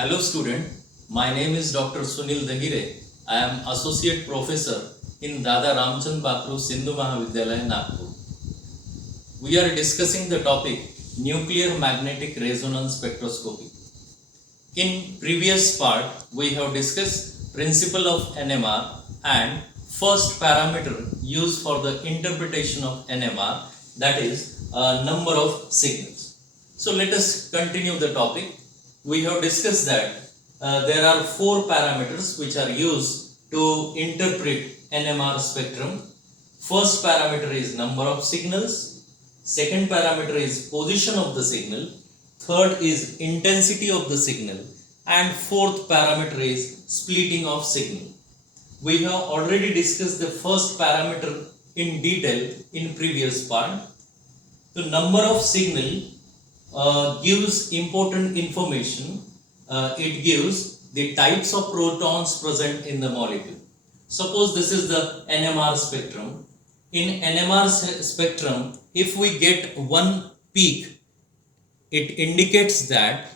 Hello student, my name is Dr. Sunil Dahire. I am Associate Professor in Dada Ramchand Bakru Sindhu Mahavidyalaya, Nagpur. We are discussing the topic Nuclear Magnetic Resonance Spectroscopy. In previous part, we have discussed principle of NMR and first parameter used for the interpretation of NMR, that is number of signals. So let us continue the topic. We have discussed that there are four parameters which are used to interpret NMR spectrum. First parameter is number of signals, second parameter is position of the signal, third is intensity of the signal, and fourth parameter is splitting of signal. We have already discussed the first parameter in detail in previous part. The number of signal gives important information. It gives the types of protons present in the molecule. Suppose this is the NMR spectrum. In NMR spectrum, if we get one peak, it indicates that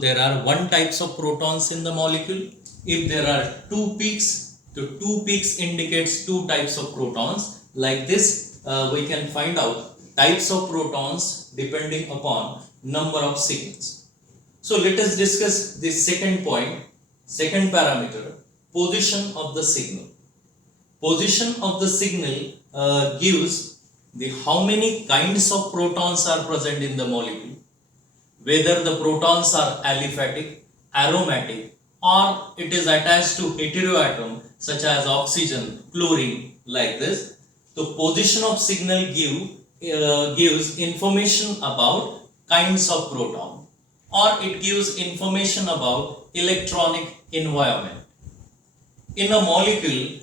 there are one types of protons in the molecule. If there are two peaks, the two peaks indicates two types of protons. Like this, we can find out types of protons depending upon number of signals. So let us discuss the second point, second parameter, position of the signal. Position of the signal gives the how many kinds of protons are present in the molecule, whether the protons are aliphatic, aromatic, or it is attached to heteroatom such as oxygen, chlorine, like this. The position of signal gives information about kinds of proton, or it gives information about electronic environment. In a molecule,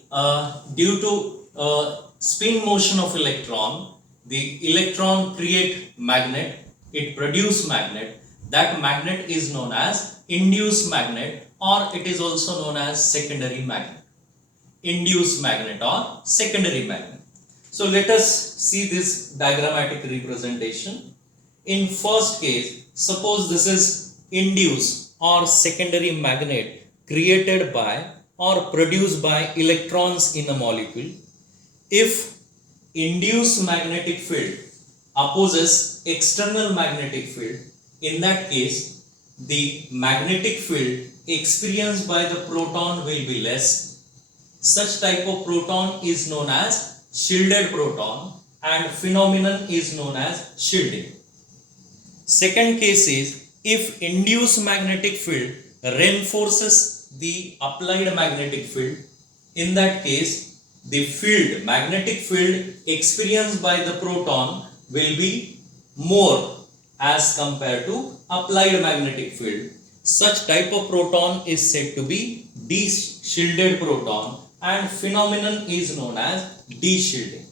due to spin motion of electron, the electron create magnet, it produce magnet. That magnet is known as induced magnet, or it is also known as secondary magnet. Induced magnet or secondary magnet. So let us see this diagrammatic representation. In first case, suppose this is induced or secondary magnet created by or produced by electrons in a molecule. If induced magnetic field opposes external magnetic field, in that case the magnetic field experienced by the proton will be less. Such type of proton is known as shielded proton, and phenomenon is known as shielding. Second case is if induced magnetic field reinforces the applied magnetic field. In that case, the field, magnetic field experienced by the proton will be more as compared to applied magnetic field. Such type of proton is said to be de-shielded proton, and phenomenon is known as de-shielding.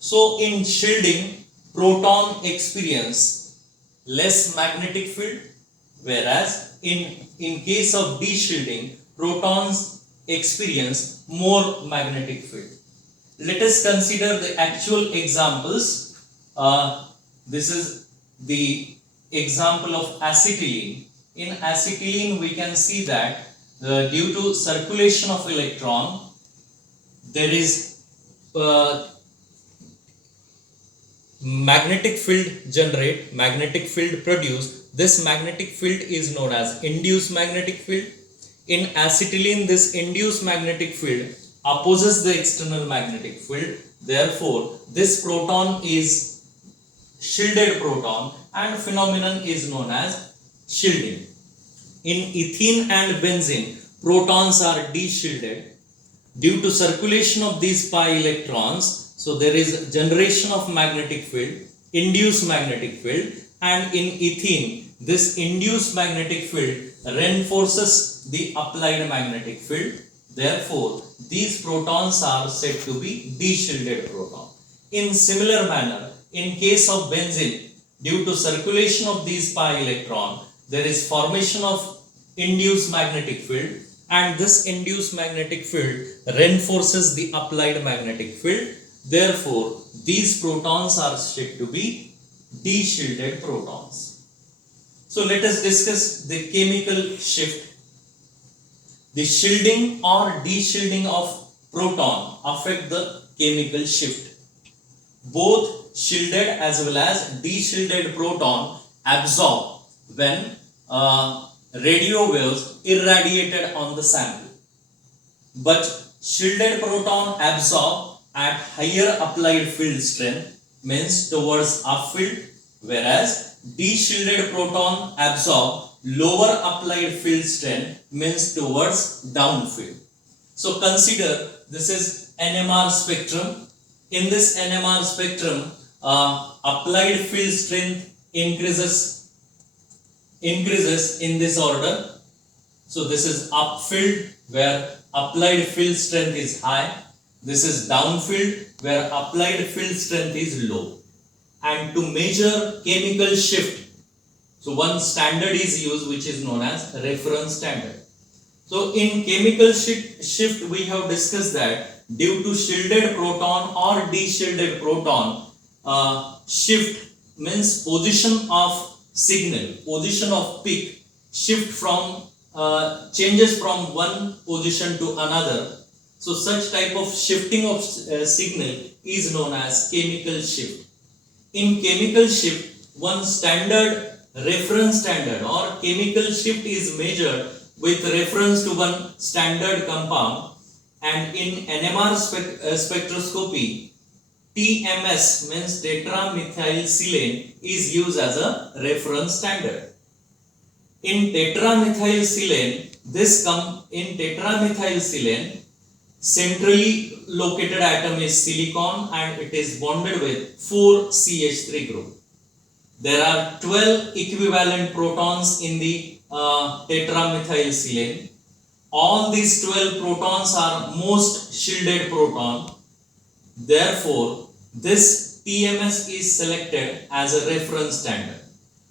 So in shielding, proton experience less magnetic field, whereas in case of de-shielding, protons experience more magnetic field. Let us consider the actual examples. This is the example of acetylene. In acetylene, we can see that due to circulation of electron, there is magnetic field generate, magnetic field produce. This magnetic field is known as induced magnetic field. In acetylene, this induced magnetic field opposes the external magnetic field. Therefore, this proton is shielded proton, and phenomenon is known as shielding. In ethene and benzene, protons are de-shielded due to circulation of these pi electrons. So there is generation of magnetic field, induced magnetic field, and in ethene, this induced magnetic field reinforces the applied magnetic field. Therefore, these protons are said to be de-shielded proton. In similar manner, in case of benzene, due to circulation of these pi electron, there is formation of induced magnetic field, and this induced magnetic field reinforces the applied magnetic field. Therefore, these protons are said to be de-shielded protons. So let us discuss the chemical shift. The shielding or de-shielding of proton affect the chemical shift. Both shielded as well as de-shielded proton absorb when radio waves irradiated on the sample. But shielded proton absorb at higher applied field strength, means towards upfield, whereas de-shielded proton absorb lower applied field strength, means towards downfield. So consider this is NMR spectrum. In this NMR spectrum, applied field strength increases in this order. So this is upfield where applied field strength is high. This is downfield where applied field strength is low. And to measure chemical shift, so one standard is used which is known as reference standard. So in chemical shift we have discussed that due to shielded proton or de-shielded proton, shift means position of signal, position of peak shift from changes from one position to another. So such type of shifting of signal is known as chemical shift. In chemical shift, one standard reference standard or chemical shift is measured with reference to one standard compound, and in NMR spectroscopy, TMS means tetramethylsilane is used as a reference standard. In tetramethylsilane, centrally located atom is silicon and it is bonded with 4CH3 group. There are 12 equivalent protons in the tetramethylsilane. All these 12 protons are most shielded proton. Therefore, this TMS is selected as a reference standard.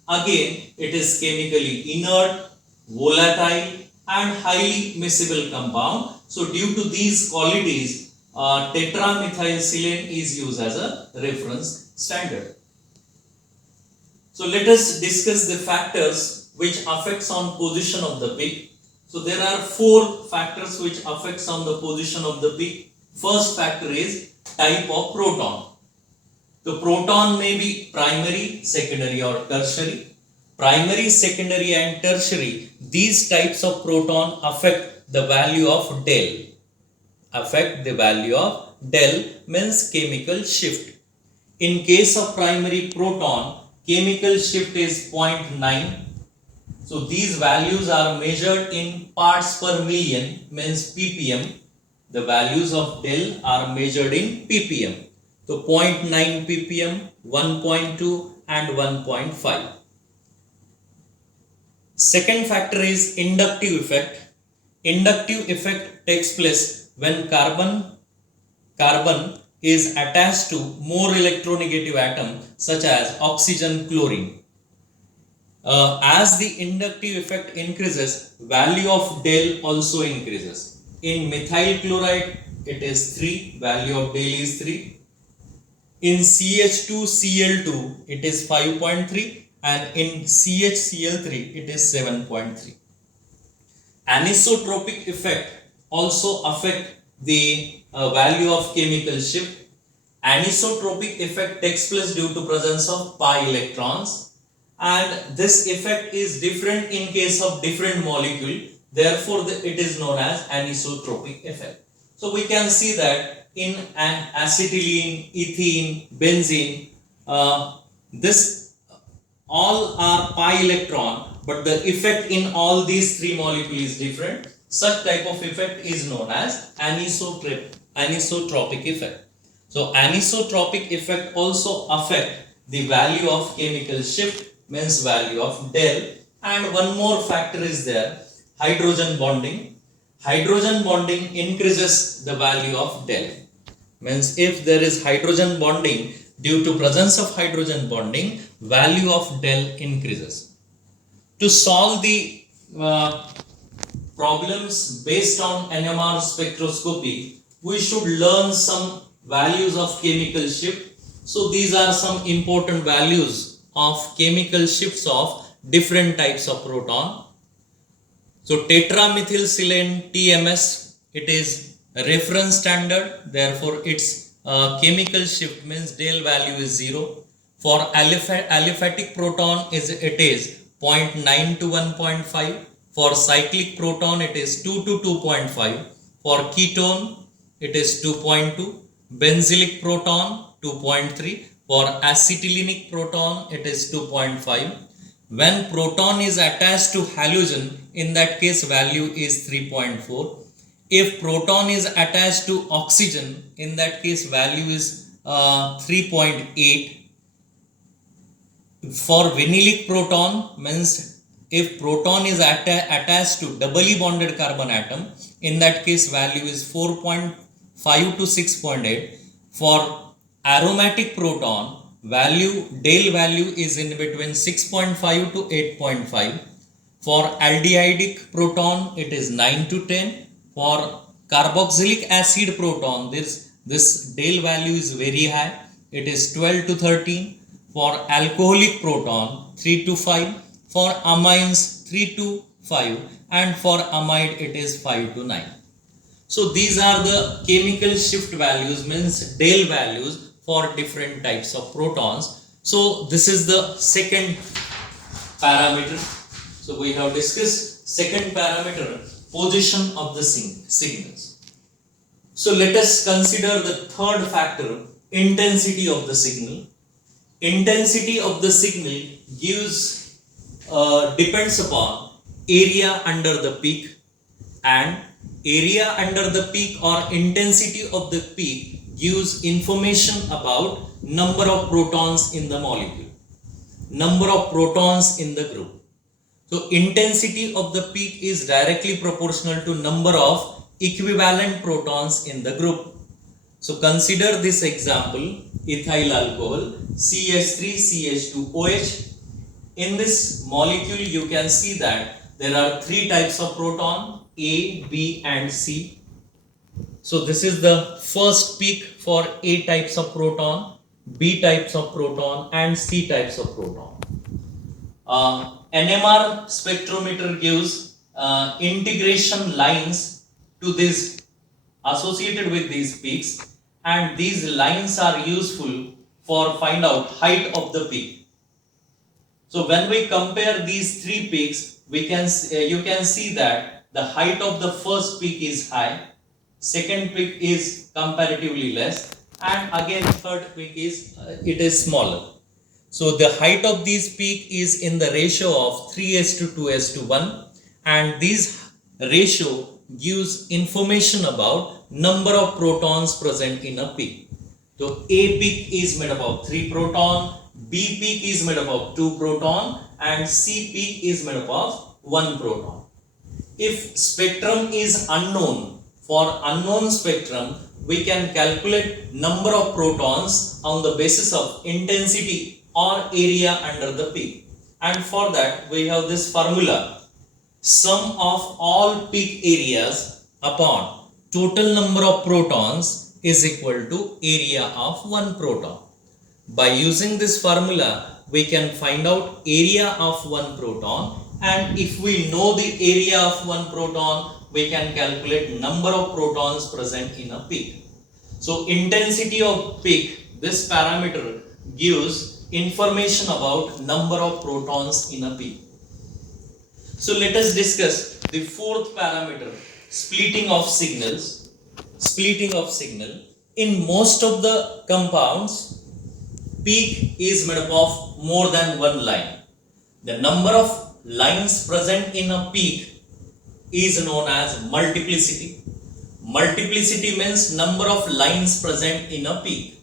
Again, it is chemically inert, volatile and highly miscible compound. So due to these qualities, tetramethylsilane is used as a reference standard. So let us discuss the factors which affects on position of the peak. So there are 4 factors which affects on the position of the peak. First factor is type of proton. The proton may be primary, secondary or tertiary. Primary, secondary and tertiary, these types of proton affect the value of del. Means chemical shift. In case of primary proton, chemical shift is 0.9. So these values are measured in parts per million, means ppm. The values of del are measured in ppm. So 0.9 ppm, 1.2 and 1.5. Second factor is inductive effect. Inductive effect takes place when carbon is attached to more electronegative atom such as oxygen, chlorine. As the inductive effect increases, value of del also increases. In methyl chloride, it is 3, value of del is 3. In CH2Cl2, it is 5.3 and in CHCl3, it is 7.3. Anisotropic effect also affect the value of chemical shift. Anisotropic effect takes place due to presence of pi electrons, and this effect is different in case of different molecule. Therefore, it is known as anisotropic effect. So we can see that in an acetylene, ethene, benzene, this all are pi electron, but the effect in all these 3 molecules is different. Such type of effect is known as anisotropic effect. So anisotropic effect also affect the value of chemical shift, means value of del. And one more factor is there, hydrogen bonding. Hydrogen bonding increases the value of del. Means if there is hydrogen bonding, due to presence of hydrogen bonding, value of del increases. To solve the problems based on NMR spectroscopy, we should learn some values of chemical shift. So these are some important values of chemical shifts of different types of proton. So tetramethylsilane TMS, it is a reference standard, therefore its chemical shift means Dale value is 0. For aliphatic proton it is 0.9 to 1.5. For cyclic proton it is 2 to 2.5. For ketone it is 2.2. Benzylic proton 2.3. For acetylenic proton it is 2.5. When proton is attached to halogen, in that case value is 3.4. If proton is attached to oxygen, in that case value is 3.8. For vinylic proton means if proton is attached to doubly bonded carbon atom, in that case value is 4.5 to 6.8. For aromatic proton, Dale value is in between 6.5 to 8.5. For aldehydic proton it is 9 to 10. For carboxylic acid proton this Dale value is very high, it is 12 to 13. For alcoholic proton 3 to 5. For amines 3 to 5, and for amide it is 5 to 9. So these are the chemical shift values, means Dale values for different types of protons. So this is the second parameter. So we have discussed second parameter, position of the signals. So let us consider the third factor, intensity of the signal. Intensity of the signal depends upon area under the peak, and area under the peak or intensity of the peak gives information about number of protons in the molecule, number of protons in the group. So intensity of the peak is directly proportional to number of equivalent protons in the group. So consider this example, ethyl alcohol CH3CH2OH. In this molecule you can see that there are three types of proton, A, B and C. So this is the first peak for A types of proton, B types of proton and C types of proton. NMR spectrometer gives integration lines to this associated with these peaks, and these lines are useful for find out height of the peak. So when we compare these three peaks, you can see that the height of the first peak is high, second peak is comparatively less, and again third peak is smaller. So the height of these peak is in the ratio of 3:2:1, and this ratio gives information about number of protons present in a peak. So A peak is made up of 3 proton, B peak is made up of 2 proton, and C peak is made up of 1 proton. If spectrum is unknown, for unknown spectrum we can calculate number of protons on the basis of intensity or area under the peak, and for that we have this formula: sum of all peak areas upon total number of protons is equal to area of one proton. By using this formula we can find out area of one proton, and if we know the area of one proton we can calculate number of protons present in a peak. So intensity of peak, this parameter gives information about number of protons in a peak. So let us discuss the fourth parameter, splitting of signals. Splitting of signal. In most of the compounds, peak is made up of more than one line. The number of lines present in a peak is known as multiplicity. Multiplicity means number of lines present in a peak.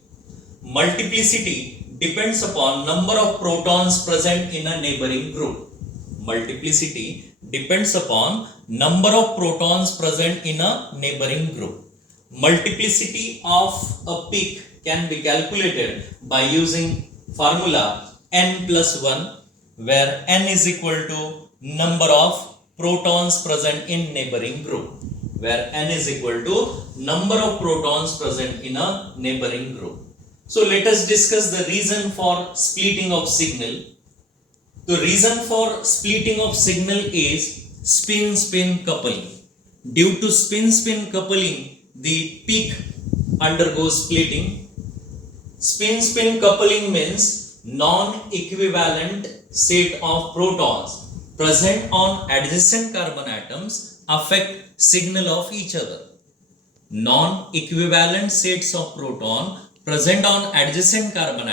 Multiplicity depends upon number of protons present in a neighboring group. Multiplicity depends upon number of protons present in a neighboring group. Multiplicity of a peak can be calculated by using formula n plus 1, where n is equal to number of protons present in neighboring group, where n is equal to number of protons present in a neighboring group. So let us discuss the reason for splitting of signal. The reason for splitting of signal is spin-spin coupling. Due to spin-spin coupling, the peak undergoes splitting. Spin-spin coupling means non-equivalent set of protons present on adjacent carbon atoms affect signal of each other. Non-equivalent sets of proton present on adjacent carbon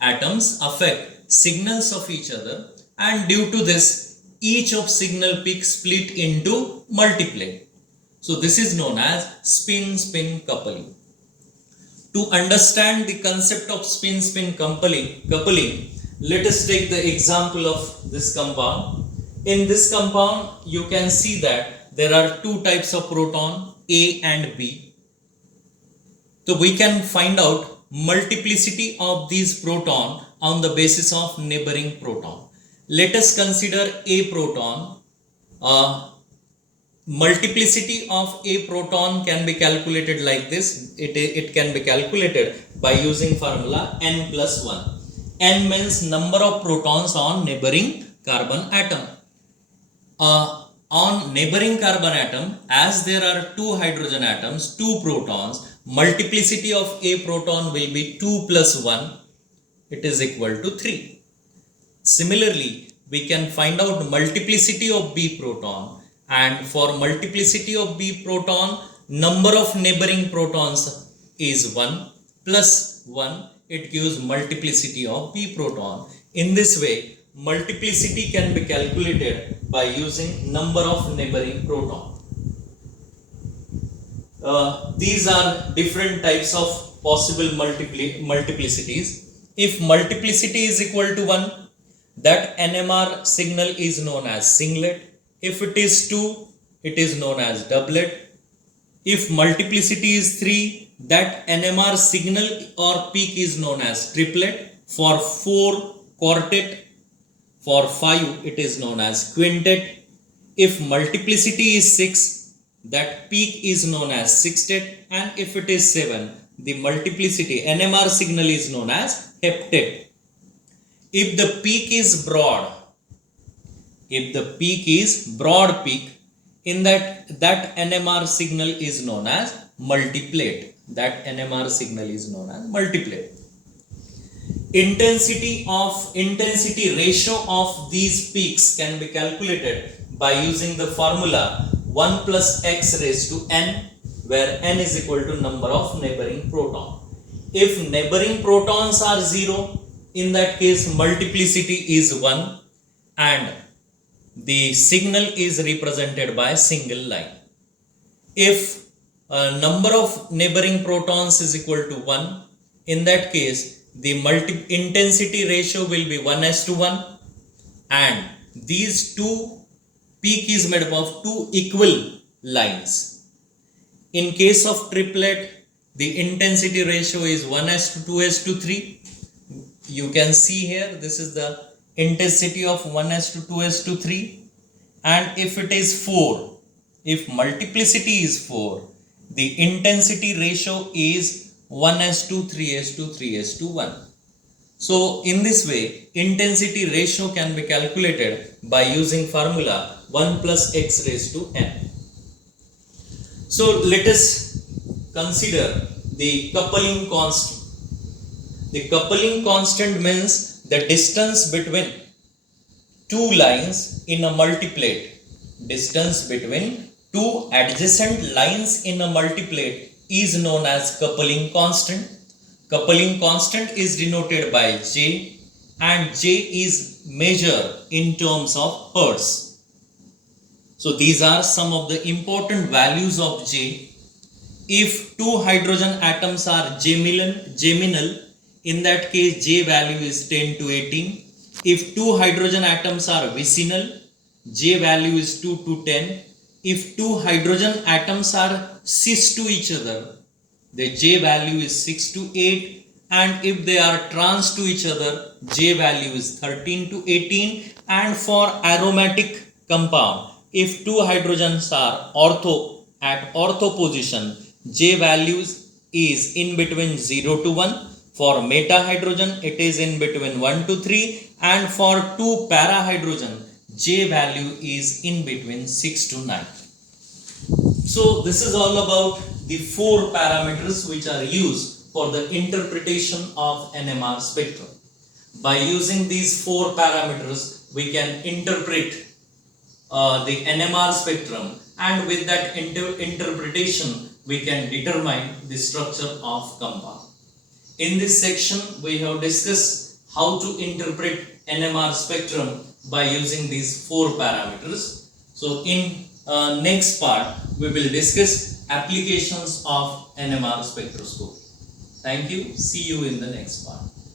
atoms affect signals of each other, and due to this each of signal peak split into multiplet. So this is known as spin-spin coupling. To understand the concept of spin-spin coupling, let us take the example of this compound. In this compound, you can see that there are two types of proton, A and B. So we can find out multiplicity of these proton on the basis of neighboring proton. Let us consider A proton. Multiplicity of A proton can be calculated like this. It can be calculated by using formula n plus 1. N means number of protons on neighboring carbon atom. On neighboring carbon atom, as there are two hydrogen atoms, two protons, multiplicity of A proton will be 2 plus 1. It is equal to 3. Similarly, we can find out multiplicity of B proton, and for multiplicity of B proton, number of neighboring protons is 1 plus 1. It gives multiplicity of B proton. In this way, multiplicity can be calculated by using number of neighboring proton. These are different types of possible multiplicities. If multiplicity is equal to 1, that NMR signal is known as singlet. If it is 2, it is known as doublet. If multiplicity is 3, that NMR signal or peak is known as triplet. For 4, quartet. For 5, it is known as quintet. If multiplicity is 6, that peak is known as sextet. And if it is 7, the multiplicity NMR signal is known as heptet. If the peak is broad, peak, in that NMR signal is known as multiplet. Intensity ratio of these peaks can be calculated by using the formula 1 plus x raised to n, where n is equal to number of neighboring proton. If neighboring protons are 0, in that case multiplicity is 1 and the signal is represented by single line. If number of neighboring protons is equal to 1, in that case the intensity ratio will be 1:1, and these two peak is made up of two equal lines. In case of triplet, the intensity ratio is 1:2:3. You can see here, this is the intensity of 1:2:3. And if it is 4, if multiplicity is 4, the intensity ratio is 1:3:3:1. So in this way, intensity ratio can be calculated by using formula 1 plus x raised to n. So let us consider the coupling constant. The coupling constant means the distance between two lines in a multiplet. Distance between two adjacent lines in a multiplet is known as coupling constant. Coupling constant is denoted by J, and J is measured in terms of Hertz. So these are some of the important values of J. If two hydrogen atoms are geminal, in that case J value is 10 to 18. If two hydrogen atoms are vicinal, J value is 2 to 10. If two hydrogen atoms are cis to each other, the J value is 6 to 8. And if they are trans to each other, J value is 13 to 18. And for aromatic compound, if two hydrogens are ortho position, J values is in between 0 to 1. For meta hydrogen, it is in between 1 to 3, and for 2 para hydrogen, J value is in between 6 to 9. So this is all about the 4 parameters which are used for the interpretation of NMR spectrum. By using these 4 parameters, we can interpret the NMR spectrum, and with that interpretation, we can determine the structure of compound. In this section, we have discussed how to interpret NMR spectrum by using these 4 parameters. So in next part, we will discuss applications of NMR spectroscopy. Thank you. See you in the next part.